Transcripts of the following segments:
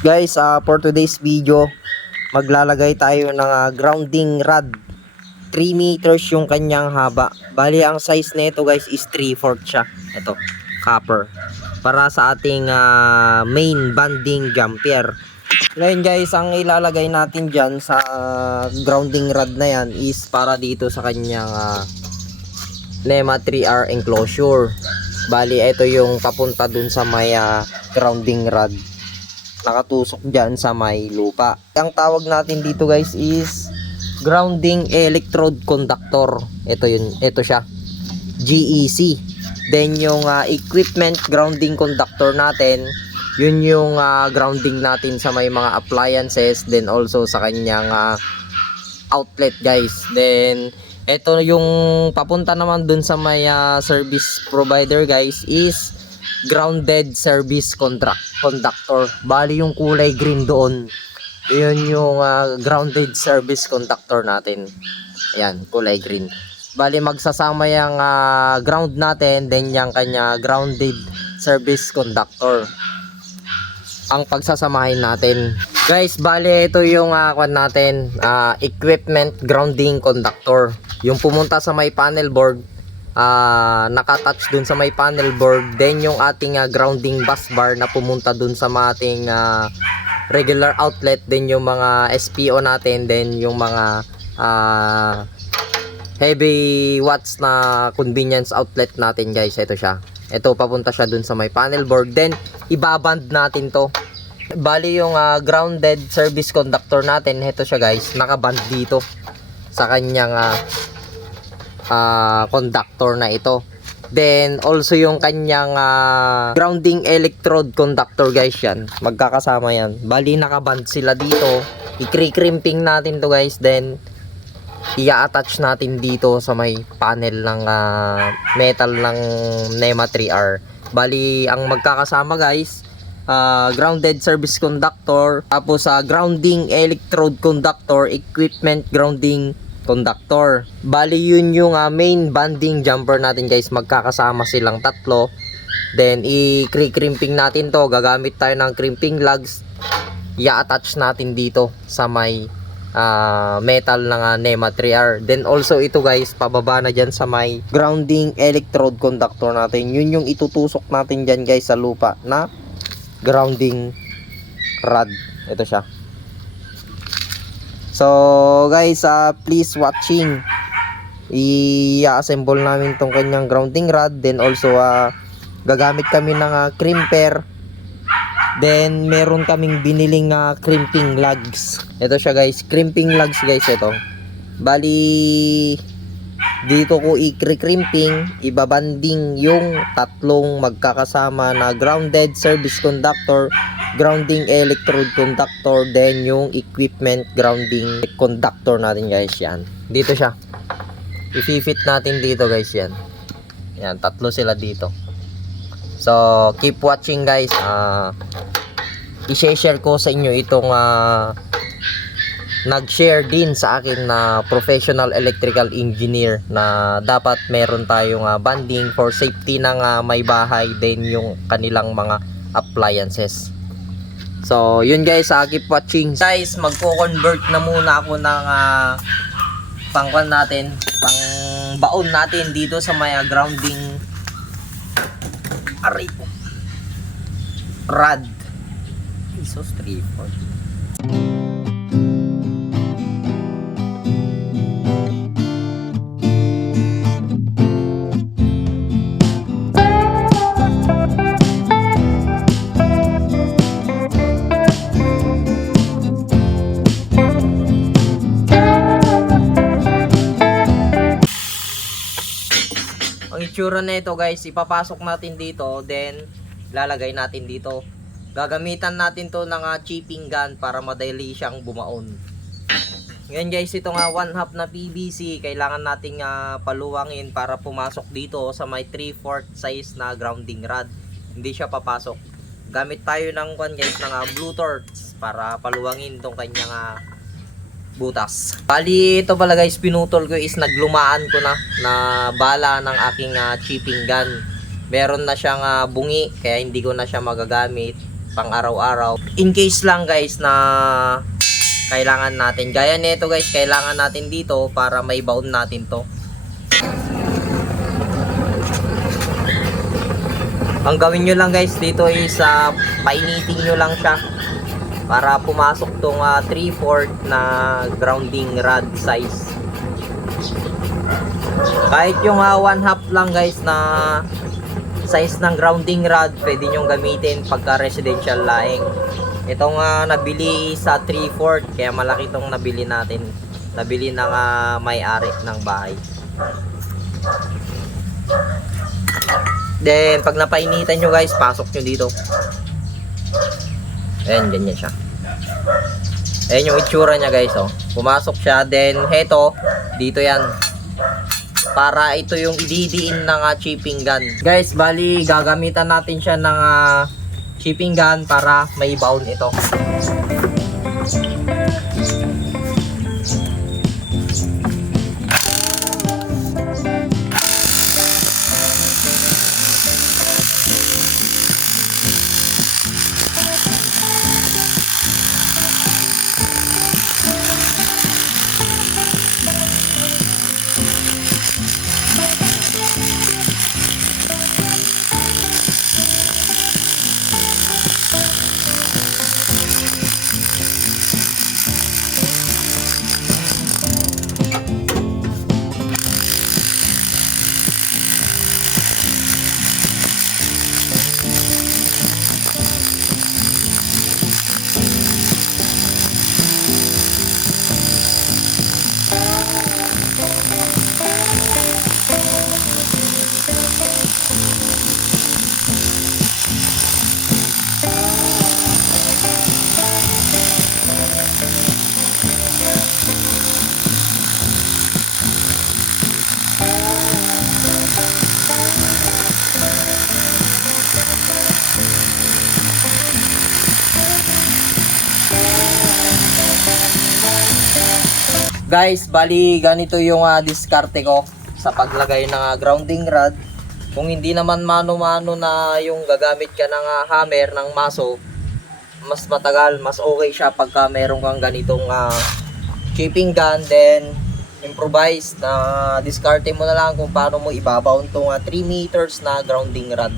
Guys, for today's video, maglalagay tayo ng grounding rod. 3 meters yung kanyang haba. Bali, ang size nito guys is 3/4 siya. Ito, copper. Para sa ating main banding jumper. Ngayon guys, ang ilalagay natin dyan sa grounding rod na yan is para dito sa kanyang NEMA 3R enclosure. Bali, ito yung papunta dun sa may grounding rod. Nakatusok dyan sa may lupa. Ang tawag natin dito guys is grounding electrode conductor. Ito yun, ito siya, GEC. Then yung equipment grounding conductor natin, yun yung grounding natin sa may mga appliances, then also sa kanyang outlet guys. Then ito yung papunta naman dun sa may service provider guys is grounded service conductor. Bali yung kulay green doon, yun yung grounded service conductor natin. Ayan, kulay green. Bali magsasama yung ground natin, then yung kanya grounded service conductor ang pagsasamahin natin guys. Bali ito yung natin, equipment grounding conductor. Yung pumunta sa may panel board, nakatouch dun sa may panel board, then yung ating grounding bus bar na pumunta dun sa ating regular outlet, then yung mga SPO natin, then yung mga heavy watts na convenience outlet natin guys. Ito siya, ito papunta siya dun sa may panel board, then ibaband natin to. Bali yung grounded service conductor natin, ito siya guys, nakaband dito sa kanyang conductor na ito. Then also yung kanyang grounding electrode conductor guys, yan magkakasama yan. Bali nakaband sila dito. I-crimping natin to guys, then i-attach natin dito sa may panel ng metal ng NEMA 3R. Bali ang magkakasama guys, grounded service conductor, tapos grounding electrode conductor, equipment grounding conductor. Bali yun yung main banding jumper natin guys, magkakasama silang tatlo. Then i-crimping natin to, gagamit tayo ng crimping lugs, i-attach natin dito sa may metal ng NEMA 3R. Then also ito guys, pababa na dyan sa may grounding electrode conductor natin, yun yung itutusok natin dyan guys sa lupa na grounding rod. Ito siya. So guys, please watching. I-assemble namin tong kanyang grounding rod, then also gagamit kami ng crimper. Then meron kaming biniling crimping lugs. Ito siya guys, crimping lugs guys ito. Bali dito ko i-crimping, ibabanding yung tatlong magkakasama na grounded service conductor, grounding electrode conductor, then yung equipment grounding conductor natin guys. Yan, dito siya, i-fit natin dito guys. Yan, yan, tatlo sila dito. So keep watching guys. I-share ko sa inyo itong nag-share din sa akin na professional electrical engineer na dapat meron tayong banding for safety ng may bahay, then yung kanilang mga appliances. So yun guys, keep watching guys. Magko-convert na muna ako ng pangkuan natin, pang baon natin dito sa may grounding rod. Isos 3/4. Ang itsura na ito guys, ipapasok natin dito, then lalagay natin dito. Gagamitan natin to ng chipping gun para madali siyang bumaon. Ngayon guys, ito nga 1/2 na PVC, kailangan nating paluwangin para pumasok dito sa may 3/4 size na grounding rod. Hindi siya papasok. Gamit tayo ng guys, ng blue torch para paluwangin tong kanyang butas. Bali ito pala guys, pinutol ko is naglumaan ko na bala ng aking chipping gun. Meron na siyang bungi, kaya hindi ko na siya magagamit. pang araw-araw. In case lang guys na kailangan natin. Gaya nito guys, kailangan natin dito para may bound natin to. Ang gawin nyo lang guys dito is painitin nyo lang siya para pumasok tong 3/4 na grounding rod size. Kahit yung 1/2 lang guys na size ng grounding rod, pwede nyong gamitin pagka residential laing. Itong nabili sa 3/4, kaya malaki itong nabili natin. Nabili ng may-ari ng bahay. Then, pag napainitan nyo guys, pasok nyo dito. Ayan, ganyan siya. Ayan yung itsura niya guys, oh. Pumasok siya, then heto, dito yan. Para ito yung ididiin ng chipping gun. Guys, bali gagamitan natin siya ng chipping gun para may bound ito. Guys, bali ganito yung diskarte ko sa paglagay ng grounding rod. Kung hindi naman mano-mano na yung gagamit ka ng hammer, ng maso, mas matagal, mas okay siya pagka meron kang ganitong chipping gun. Then improvise na diskarte mo na lang kung paano mo ibabaw itong 3 meters na grounding rod.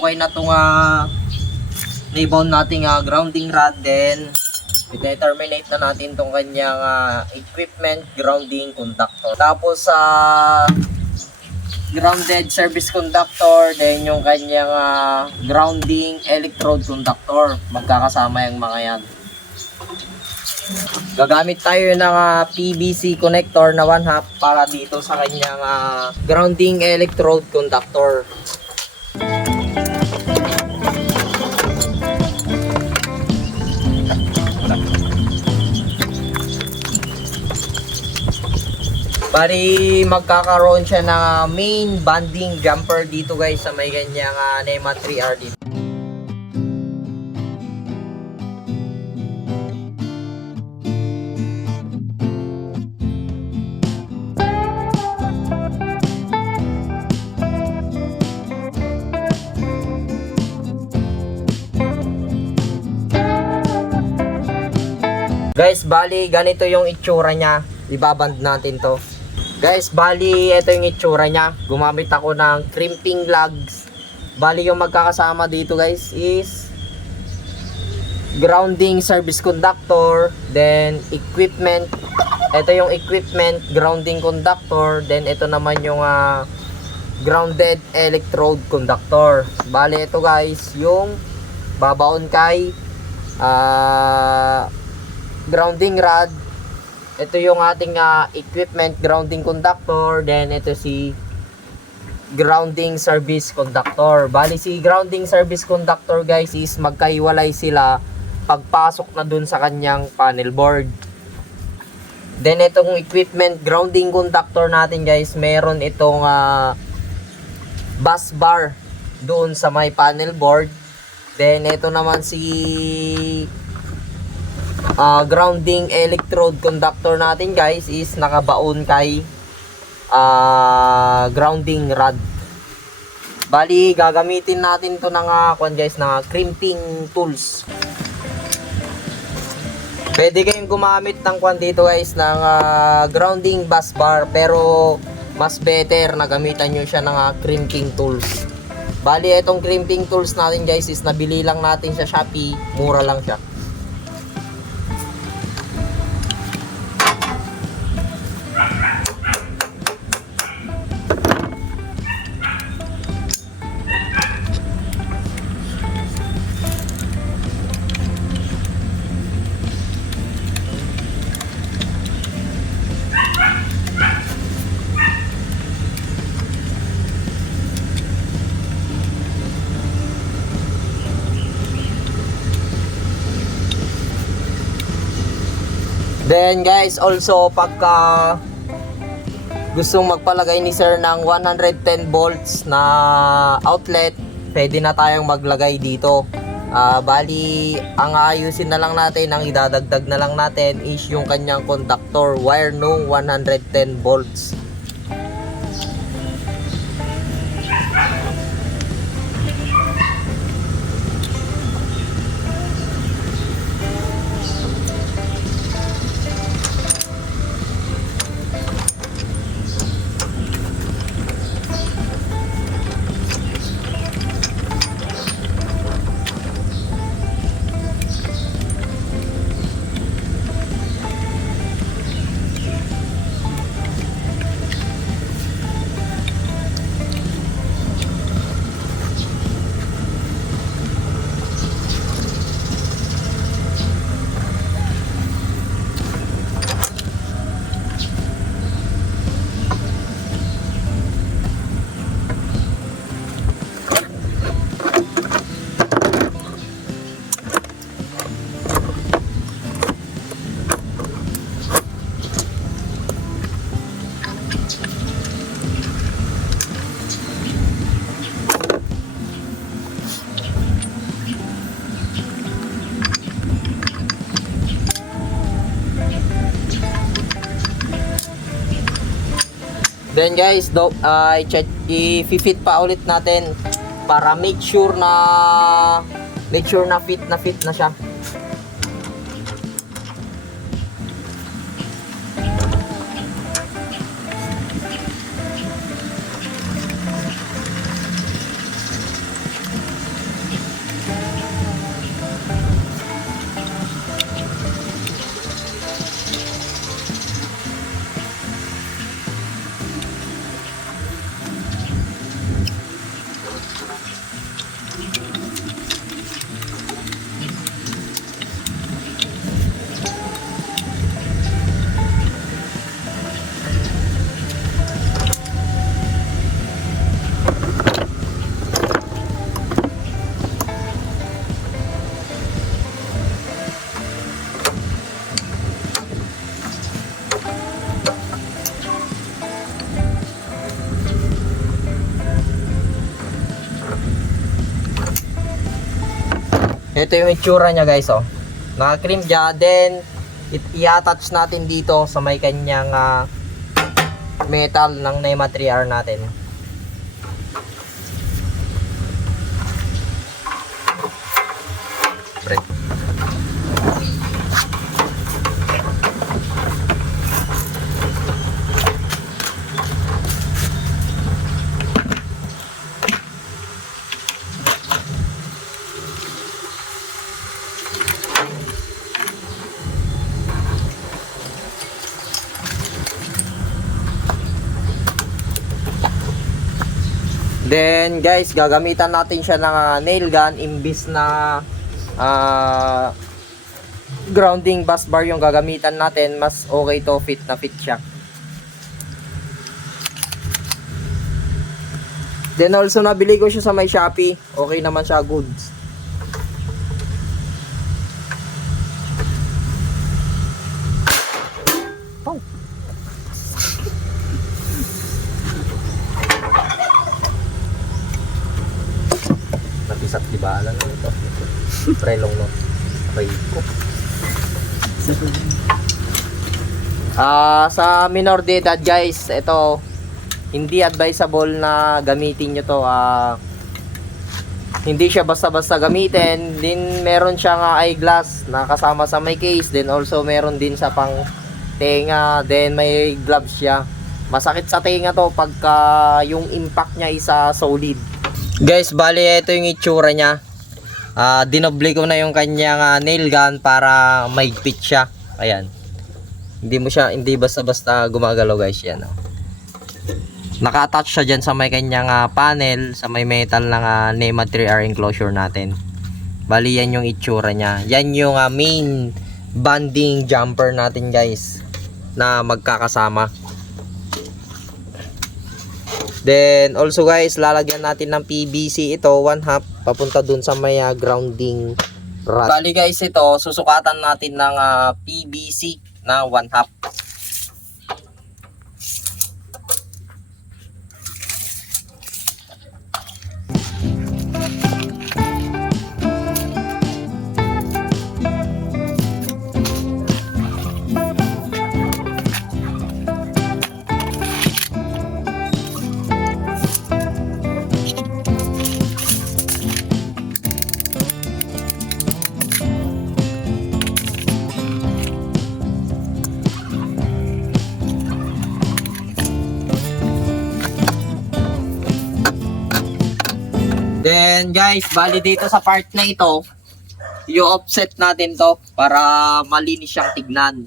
Okay na itong na-bound nating grounding rod. Then i-terminate na natin itong kanyang equipment grounding conductor. Tapos grounded service conductor, then yung kanyang grounding electrode conductor, magkakasama yung mga yan. Gagamit tayo ng PVC connector na 1/2 para dito sa kanyang grounding electrode conductor. Bali, magkakaroon siya ng main bonding jumper dito guys sa may ganyang NEMA 3R dito. Guys, bali ganito yung itsura niya. Ibaband natin to. Guys, bali ito yung itsura niya. Gumamit ako ng crimping lugs. Bali yung magkakasama dito guys is grounding service conductor, then equipment. Ito yung equipment, grounding conductor, then ito naman yung grounded electrode conductor. Bali ito guys yung babaon kay grounding rod. Ito yung ating equipment grounding conductor, then ito si grounding service conductor. Bali si grounding service conductor guys is magkahiwalay sila pagpasok na dun sa kanyang panel board. Then itong equipment grounding conductor natin guys, meron itong bus bar doon sa may panel board. Then ito naman si grounding electrode conductor natin guys is nakabaon kay grounding rod. Bali gagamitin natin to ng crimping tools. Pwede kayong gumamit ng dito guys ng grounding bus bar, pero mas better na gamitan nyo siya ng crimping tools. Bali itong crimping tools natin guys is nabili lang natin sa Shopee, mura lang siya. Then guys, also pagka gustong magpalagay ni sir ng 110 volts na outlet, pwede na tayong maglagay dito. Bali, ang ayusin na lang natin, ang idadagdag na lang natin is yung kanyang conductor wire nung 110 volts. Then guys, i-fit pa ulit natin para make sure na fit na siya. Ito yung itsura niya guys, oh. Naka-cream dyan. Then i-attach natin dito sa may kanyang metal ng NEMA 3R natin. Then guys, gagamitan natin siya ng nail gun imbis na grounding bus bar yung gagamitan natin. Mas okay to, fit na fit siya. Then also nabili ko siya sa may Shopee. Okay naman siya, goods. Oh. Napisat di ba? Alam mo ito. Prelong no. Okay ko. Sa minor de edad guys, ito hindi advisable na gamitin nyo to. Hindi siya basta-basta gamitin. Din meron siyang eyeglass na kasama sa may case. Then also meron din sa pang tenga. Then may gloves siya. Masakit sa tenga to pagka yung impact niya isa solid. Guys, bali ito yung itsura niya. Dinoble ko na yung kanyang nail gun para maigpit siya. Ayan. Hindi basta-basta gumagalaw guys yan. Naka-attach siya dyan sa may kanyang panel, sa may metal ng NEMA 3R enclosure natin. Bali yan yung itsura niya. Yan yung main banding jumper natin guys, na magkakasama. Then also guys, lalagyan natin ng PVC ito, 1/2 papunta dun sa may grounding rod. Bali guys, ito susukatan natin ng PVC na 1/2. Then guys, bali dito sa part na ito, i-offset natin to para malinis siyang tignan.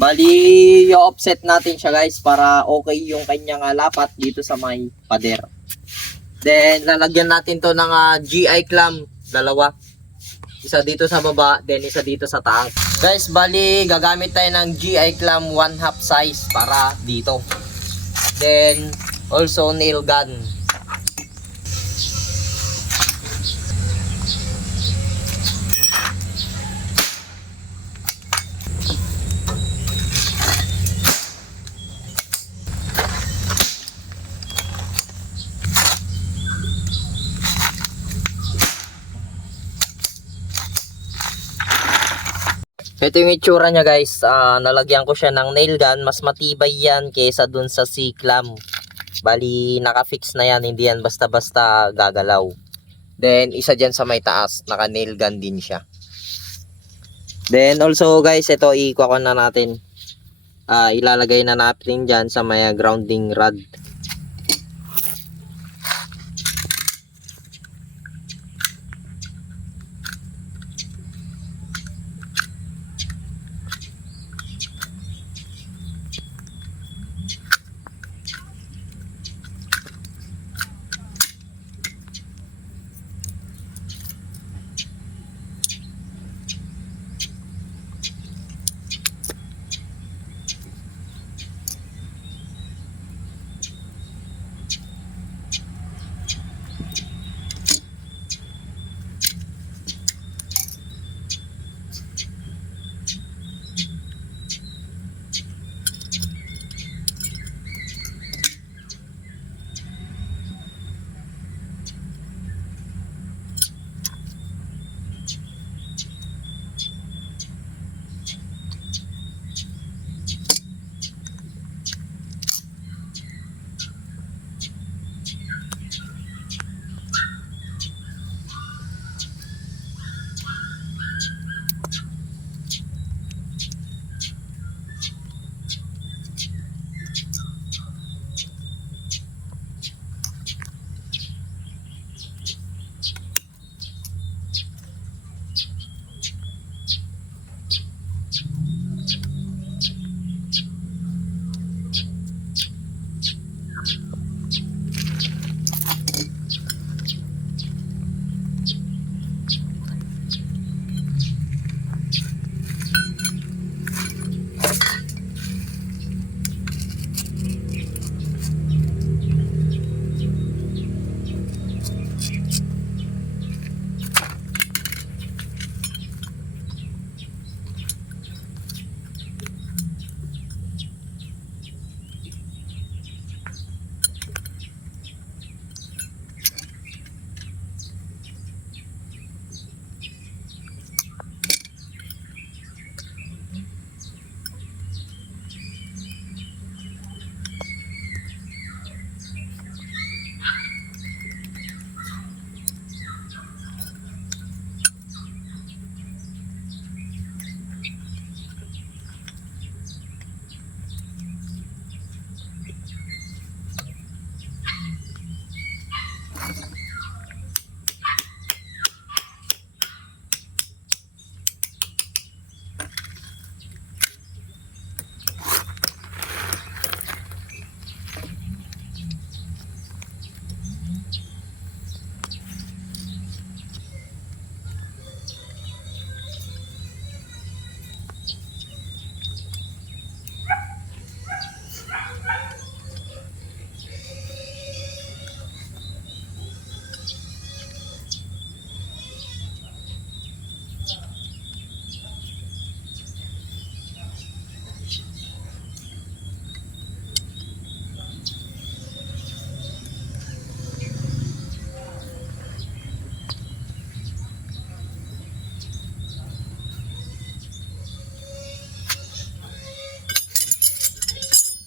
Bali, i-offset natin siya guys para okay yung kanyang lapat dito sa may pader. Then, lalagyan natin to ng GI clamp, dalawa. Isa dito sa baba, then isa dito sa taas. Guys, bali, gagamit tayo ng GI clamp 1/2 size para dito. Then, also nail gun. Ito yung itsura niya guys, nalagyan ko siya ng nail gun, mas matibay yan kaysa dun sa C-clamp. Bali nakafix na yan, hindi yan basta-basta gagalaw. Then isa dyan sa may taas, naka nail gun din siya. Then also guys, ito i-kuha na natin, ilalagay na natin dyan sa may grounding rod.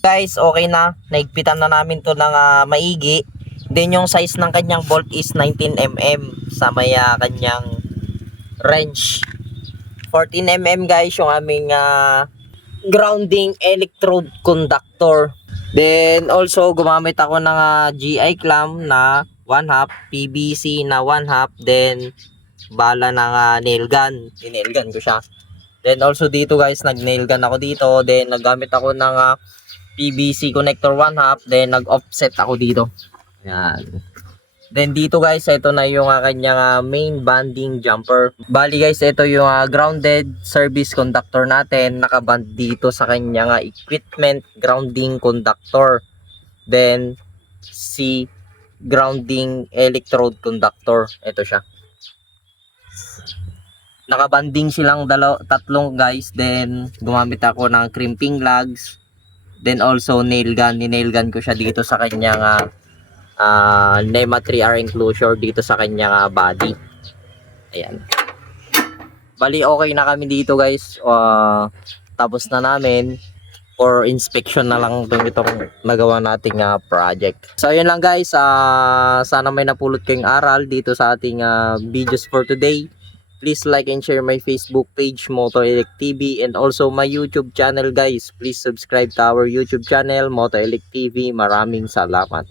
Guys, okay na. Naigpitan na namin to ng maigi. Then yung size ng kanyang bolt is 19mm sa may kanyang wrench. 14mm guys yung aming grounding electrode conductor. Then also gumamit ako ng GI clamp na 1/2, PVC na 1/2, then bala ng nail gun. Nail gun ko siya. Then also dito guys, nag-nail gun ako dito. Then naggamit ako ng PVC connector 1/2, then nag-offset ako dito. Yan. Then dito guys, ito na yung kanyang main banding jumper. Bali guys, ito yung grounded service conductor natin. Nakaband dito sa kanyang equipment grounding conductor. Then si grounding electrode conductor. Ito siya. Nakabanding silang tatlong guys. Then gumamit ako ng crimping lugs. Then also nail gun. Ni-nail gun ko siya dito sa kanyang NEMA 3R enclosure dito sa kanyang body. Ayan. Bali okay na kami dito guys. Tapos na namin. For inspection na lang itong nagawa nating project. So ayun lang guys. Sana may napulot kayong aral dito sa ating videos for today. Please like and share my Facebook page, Moto Elect TV, and also my YouTube channel guys. Please subscribe to our YouTube channel, Moto Elect TV. Maraming salamat.